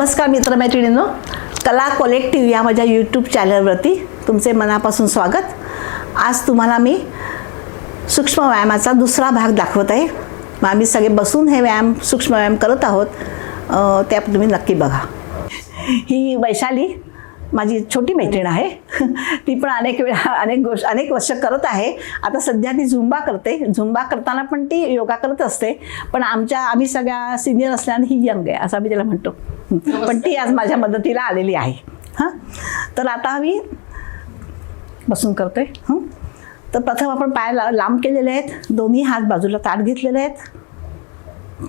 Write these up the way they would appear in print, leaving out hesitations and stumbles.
नमस्कार मित्रमैत्रिणींनो, कला कलेक्टिव्ह या माझ्या यूट्यूब चॅनलवरती तुमचे मनापासून स्वागत. आज तुम्हाला मी सूक्ष्म व्यायामाचा दुसरा भाग दाखवत आहे. मग आम्ही सगळे बसून हे सूक्ष्म व्यायाम करत आहोत, ते तुम्ही नक्की बघा. ही वैशाली माझी छोटी मैत्रीण आहे. ती पण अनेक वर्ष करत आहे. आता सध्या ती झुंबा करते. झुंबा करताना पण ती योगा करत असते. पण आम्ही सगळ्या सिनियर असल्याने ही यंग आहे असं आम्ही तिला म्हणतो. पण ती आज माझ्या मदतीला आलेली आहे. तर आता आम्ही बसून करतोय. तर प्रथम आपण पाय लांब केलेले आहेत. दोन्ही हात बाजूला ताट घेतलेले आहेत.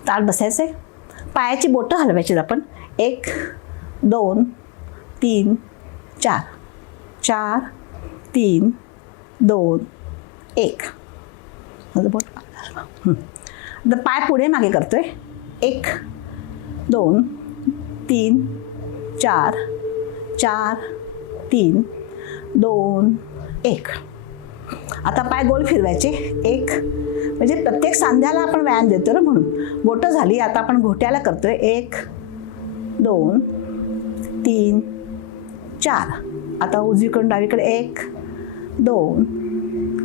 ताट बसायचे. पायाची बोटं हलवायची आपण. 1 2 3 4 4 3 2 1. माझं बोट तर पाय पुढे मागे करतोय. 1 2 3 4 4 3 2 1. आता पाय गोल फिरवायचे. 1 म्हणजे प्रत्येक सांध्याला आपण व्यायाम देतो ना, म्हणून बोटं झाली. आता आपण घोट्याला करतोय. 1 2 3 4. आता उजवीकडून डावीकडे 1 2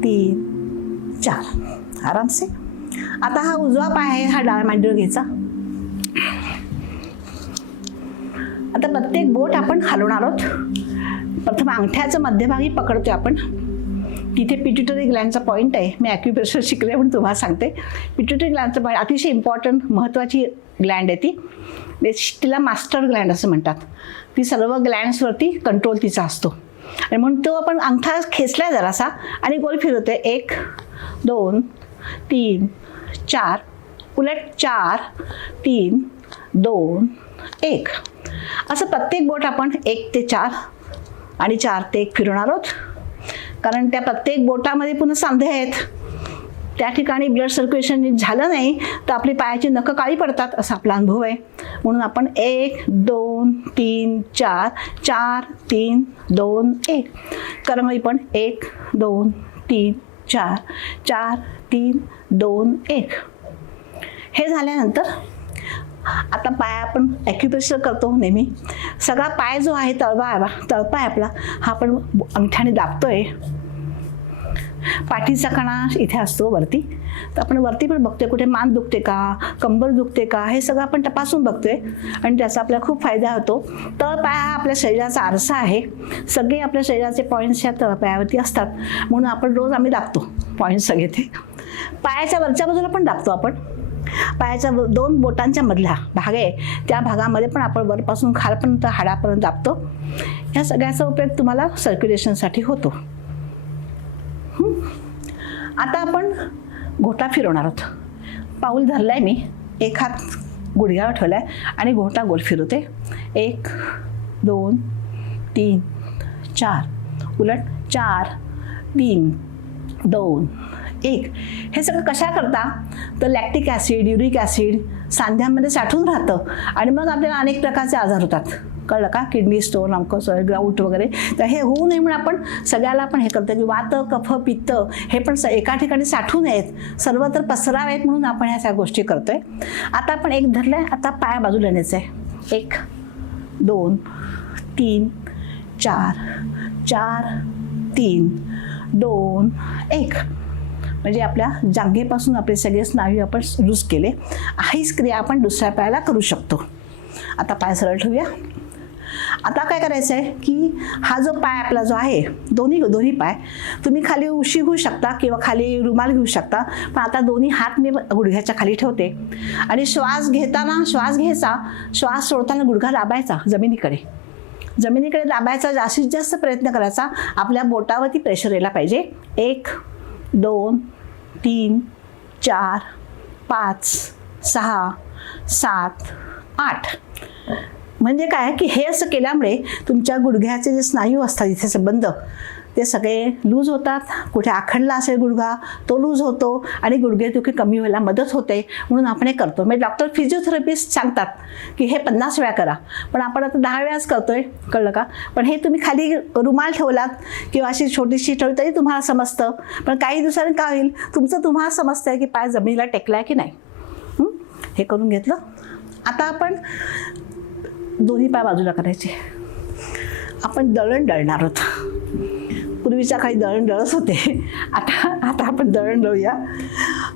3 4. आरामसे. आता हा उजवा पाय आहे, हा डाव्या मांडीवर घ्यायचा. आता प्रत्येक बोट आपण हलवणार आहोत. प्रथम अंगठ्याचं मध्यभागी पकडतोय आपण. तिथे पिट्युटरी ग्लँडचा पॉईंट आहे. मी ॲक्युप्रेशर शिकले पण तुम्हाला सांगते. पिट्युटरी ग्लँडचा पॉईंट अतिशय इम्पॉर्टंट महत्त्वाची ग्लँड आहे ती. तिला मास्टर ग्लँड असं म्हणतात. ती सर्व ग्लँड्सवरती कंट्रोल तिचा असतो. आणि म्हणून तो आपण अंगठा खेचला जरासा आणि गोल फिरवतोय. 1 2 3 4. उलट 4 3 2 1. असं प्रत्येक बोट आपण 1 ते 4 आणि 4 ते 1 फिरवणार आहोत. कारण त्या प्रत्येक बोटामध्ये पुन्हा सांधे आहेत. त्या ठिकाणी ब्लड सर्क्युलेशन झालं नाही तर आपली पायाची नखं काळी पडतात असा आपला अनुभव आहे. म्हणून आपण 1 2 3 4 4 3 2 1. क्रमही पण 1 2 3 4 4 3 2 1. हे झाल्यानंतर आता पाय आपण ॲक्युप्रेशर करतो नेहमी. सगळा पाय जो आहे तळपा आहे आपला, हा आपण अंगठ्याने दाबतोय. पाठीचा कणा इथे असतो वरती. तर आपण वरती पण बघतोय कुठे मान दुखते का, कंबर दुखते का, हे सगळं आपण तपासून बघतोय. आणि त्याचा आपल्याला खूप फायदा होतो. तळपाय हा आपल्या शरीराचा आरसा आहे. सगळे आपल्या शरीराचे पॉईंट्स ह्या तळपायावरती असतात. म्हणून आपण रोज आम्ही दाबतो पॉईंट सगळे ते. पायाच्या वरच्या बाजूला पण दाबतो आपण. पायाच्या 2 बोटांच्या मधला भाग आहे त्या भागामध्ये पण आपण वरपासून खालपर्यंत हाडापर्यंत दाबतो. ह्या सगळ्याचा उपयोग तुम्हाला सर्क्युलेशनसाठी होतो. आता आपण घोटा फिरवणार आहोत. पाऊल धरलाय मी. 1 हात गुडघ्यावर ठेवलाय आणि घोटा गोल फिरवते. 1 2 3 4. उलट 4 3 2 1. हे सगळं कशा करता तर लॅक्टिक ॲसिड, युरिक ॲसिड सांध्यामध्ये साठून राहतं आणि मग आपल्याला अनेक प्रकारचे आजार होतात. कळलं का? किडनी स्टोन, ग्राउट वगैरे. तर हे होऊ नये म्हणून आपण सगळ्याला आपण हे करतो की वात, कफ, पित्त हे पण एका ठिकाणी साठवू नयेत, सर्वत्र पसरावेत म्हणून आपण ह्या सगळ्या गोष्टी करतोय. आता आपण 1 धरलाय. आता पाया बाजूला न्यायचं आहे. 1 2 3 4 4 3 2 1. म्हणजे आपल्या जांघेपासून आपले सगळे स्नायू आपण लूज केले. हीच क्रिया आपण दुसऱ्या पायाला करू शकतो. आता पाय सरळ ठेवूया. आता काय करायचं आहे की हा जो पाय आपला जो आहे, दोन्ही पाय तुम्ही खाली उशी घेऊ शकता किंवा खाली रुमाल घेऊ शकता. पण आता दोन्ही हात मी गुडघ्याच्या खाली ठेवते आणि श्वास घेताना श्वास घ्यायचा, श्वास सोडताना गुडघा दाबायचा जमिनीकडे दाबायचा. जास्तीत जास्त प्रयत्न करायचा. आपल्या बोटावरती प्रेशर यायला पाहिजे. 1 2 3 4 5 6 7 8. म्हणजे काय की हे असं केल्यामुळे तुमच्या गुडघ्याचे जे स्नायू असतात इथे संबंध ते सगळे लूज होतात. कुठे आखडला असेल गुडघा तो लूज होतो आणि गुडघेदुखी कमी व्हायला मदत होते. म्हणून आपण हे करतो. म्हणजे डॉक्टर फिजिओथेरपिस्ट सांगतात की हे 50 वेळा करा, पण आपण आता 10 वेळाच करतोय. कळलं का? पण हे तुम्ही खाली रुमाल ठेवलात किंवा अशी छोटीशी ठेवली तरी तुम्हाला समजतं. पण काही दिवसांनी काय होईल, तुमचं तुम्हाला समजतंय की पाय जमिनीला टेकलाय की नाही. हे करून घेतलं. आता आपण दोन्ही पाय बाजूला करायचे. आपण दळण दळणार आहोत. पूर्वीच्या काही दळण दळत होते, आता आपण दळण दळूया.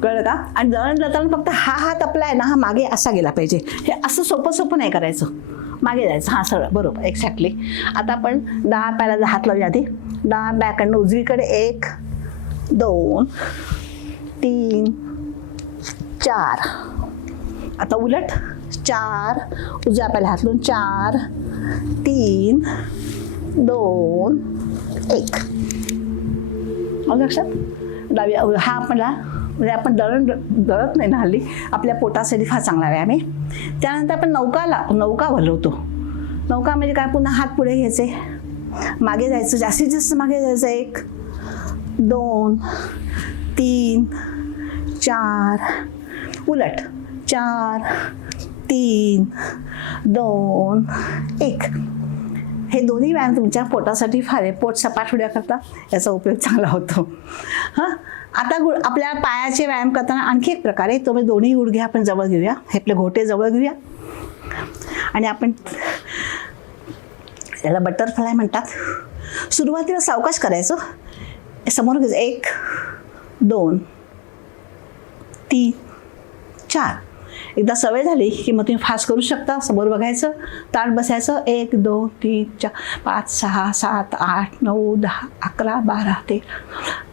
कळलं का? आणि दळण दळताना फक्त हा हात आपला आहे ना, हा मागे असा गेला पाहिजे. हे असं सोपं नाही करायचं, मागे जायचं. हां, सरळ, बरोबर, एक्झॅक्टली. आता आपण डाव्या पायाला हात लावूया आधी. डाव्या पायाकडनं उजवीकडे 1 2 3 4. आता उलट 4, उजव्या पायाला हात लावून 4 3 2 1. लक्षात? डाव्या हा आपला म्हणजे आपण दळत नाही ना हल्ली, आपल्या पोटासाठी फार चांगला व्यायाम आहे. त्यानंतर आपण नौका भरवतो. नौका म्हणजे काय? पुन्हा हात पुढे घ्यायचे, मागे जायचं, जास्तीत जास्त मागे जायचं. 1 2 3 4, उलट 4 3 2 1. हे दोन्ही व्यायाम तुमच्या पोटासाठी फार आहे. पोट सपाट होण्याकरता याचा उपयोग चांगला होतो. हां, आता आपल्या पायाचे व्यायाम करताना आणखी एक प्रकार आहे, तो म्हणजे दोन्ही गुडघे आपण जवळ घेऊया, हे आपले घोटे जवळ घेऊया आणि आपण याला बटरफ्लाय म्हणतात. सुरुवातीला सावकाश करायचं, समोर घ्यायचं. 1 2 3 4. एकदा सवय झाली की मग तुम्ही फास्ट करू शकता. समोर बघायचं, ताट बसायचं. 1 2 3 4 5 6 7 8 9 10 11 12 13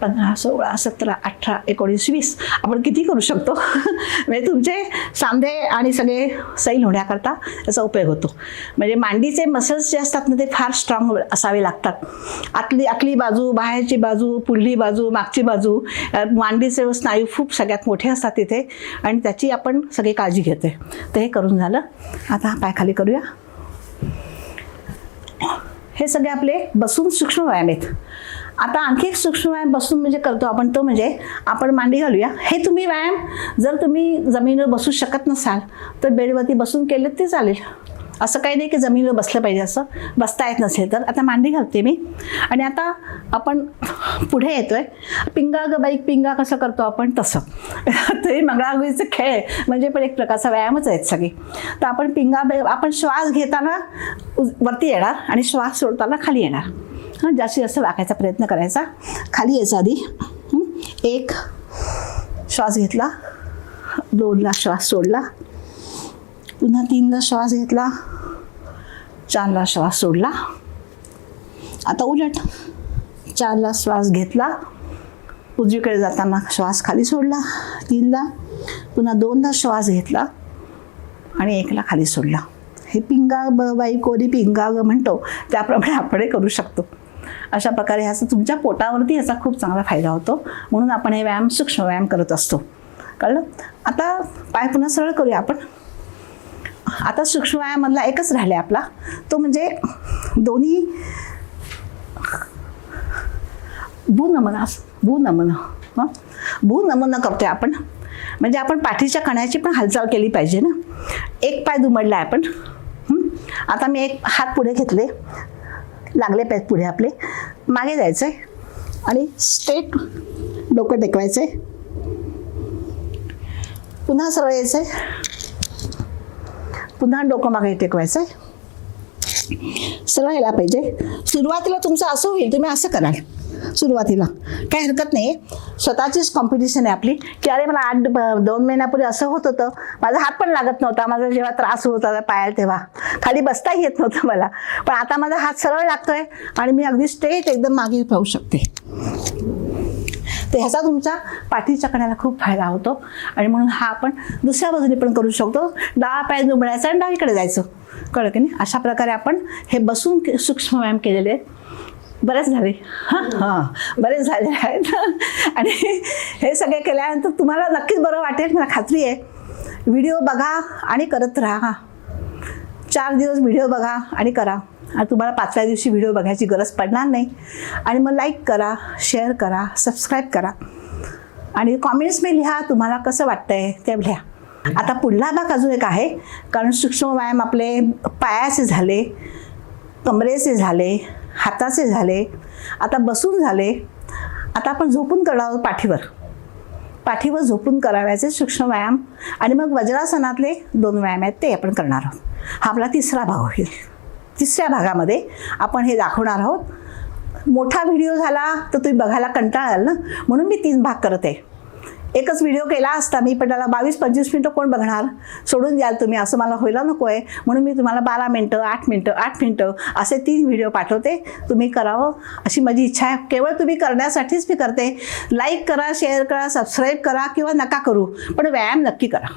15 16 17 18 19 20. आपण किती करू शकतो. म्हणजे तुमचे सांधे आणि सगळे सैल होण्याकरता याचा उपयोग होतो. म्हणजे मांडीचे मसल्स जे असतात ना, ते फार स्ट्रॉंग असावे लागतात. आतली बाजू, बाहेरची बाजू, पुढली बाजू, मागची बाजू, मांडीचे स्नायू खूप सगळ्यात मोठे असतात तिथे, आणि त्याची आपण सगळी काळजी घेते. तर हे करून झालं. आता पाय खाली करूया. हे सगळे आपले बसून सूक्ष्म व्यायाम आहेत. आता आणखी एक सूक्ष्म व्यायाम बसून म्हणजे करतो आपण, तो म्हणजे आपण मांडी घालूया. हे तुम्ही व्यायाम जर तुम्ही जमिनीवर बसू शकत नसाल तर बेडवरती बसून केलं ते चालेल. असं काही नाही की जमिनीवर बसलं पाहिजे, असं बसता येत नसेल तर. आता मांडी घालते मी आणि आता आपण पुढे येतोय. पिंगा ग बाईक पिंगा कसं करतो आपण तसं. तरी मंगळागौरीचे खेळ म्हणजे पण एक प्रकारचा व्यायामच आहेत सगळे. तर आपण आपण श्वास घेताना वरती येणार आणि श्वास सोडताना खाली येणार. हां, जास्तीत जास्त वाकायचा प्रयत्न करायचा. खाली यायचा आधी. 1 श्वास घेतला, 2ला श्वास सोडला, पुन्हा 3ला श्वास घेतला, 4ला श्वास सोडला. आता उलट 4ला श्वास घेतला, उजवीकडे जाताना श्वास खाली सोडला, 3ला, पुन्हा 2ला श्वास घेतला आणि 1ला खाली सोडला. हे पिंगा बाई कोरी पिंगा ग म्हणतो त्याप्रमाणे आपण करू शकतो. अशा प्रकारे ह्याचा तुमच्या पोटावरती ह्याचा खूप चांगला फायदा होतो. म्हणून आपण हे व्यायाम सूक्ष्म व्यायाम करत असतो. कळलं? आता पाय पुन्हा सरळ करूया आपण. आता सूक्ष्म व्यायामामधला एकच राहिला आपला, तो म्हणजे दोन्ही भूनमन करतोय आपण. म्हणजे आपण पाठीच्या कण्याची पण हालचाल केली पाहिजे ना. एक पाय दुमडला आहे आपण. आता मी एक हात पुढे घेतले, लागले पाय पुढे आपले, मागे जायचंय आणि स्ट्रेट डोकं टेकवायचंय. पुन्हा सरळ यायचंय, पुन्हा डोकं मागे टेकवायचंय. सरळ यायला पाहिजे. सुरुवातीला तुमचं असं होईल, तुम्ही असं कराल सुरुवातीला, काही हरकत नाही. स्वतःचीच कॉम्पिटिशन आहे आपली की अरे मला 2 महिन्यापूर्वी असं होत होतं, माझा हात पण लागत नव्हता, माझा जेव्हा त्रास होत होता पायाला तेव्हा खाली बसताही येत नव्हतं मला, पण आता माझा हात सरळ लागतोय आणि मी अगदी स्ट्रेट एकदम मागे पाहू शकते. तर ह्याचा तुमच्या पाठीच्या कण्याला खूप फायदा होतो आणि म्हणून हा आपण दुसऱ्या बाजूने पण करू शकतो. डावा पाय दुमडायचा आणि डावीकडे जायचं. कळलं की नाही? अशा प्रकारे आपण हे बसून सूक्ष्म व्यायाम केलेले आहेत. बरेच झाले. बरेच झाले आहेत. आणि हे सगळे केल्यानंतर तुम्हाला नक्कीच बरं वाटेल, मला खात्री आहे. व्हिडिओ बघा आणि करत राहा. 4 दिवस व्हिडिओ बघा आणि करा, आणि तुम्हाला 5व्या दिवशी व्हिडिओ बघायची गरज पडणार नाही. आणि मग लाईक करा, शेअर करा, सबस्क्राईब करा आणि कॉमेंट्समध्ये लिहा तुम्हाला कसं वाटतंय ते लिहा. आता पुढला भाग अजून एक आहे, कारण सूक्ष्म व्यायाम आपले पायाचे झाले, कमरेचे झाले, हाताचे झाले, आता बसून झाले. आता आपण झोपून करणार आहोत पाठीवर. पाठीवर झोपून करावयाचे सूक्ष्म व्यायाम आणि मग वज्रासनातले 2 व्यायाम आहेत ते आपण करणार आहोत. हा आपला तिसरा भाग होईल. तिसऱ्या भागामध्ये आपण हे दाखवणार आहोत. मोठा व्हिडिओ झाला तर तुम्ही बघायला कंटाळाल ना, म्हणून मी 3 भाग करत आहे. एकच व्हिडिओ केला असता मी, पण त्याला 22-25 मिनटं कोण बघणार, सोडून द्याल तुम्ही, असं मला व्हायला नको आहे. म्हणून मी तुम्हाला 12 मिनटं, 8 मिनटं, 8 मिनटं असे 3 व्हिडिओ पाठवते. तुम्ही करावं अशी माझी इच्छा आहे. केवळ तुम्ही करण्यासाठीच मी करते. लाईक करा, शेअर करा, सबस्क्राईब करा किंवा नका करू, पण व्यायाम नक्की करा.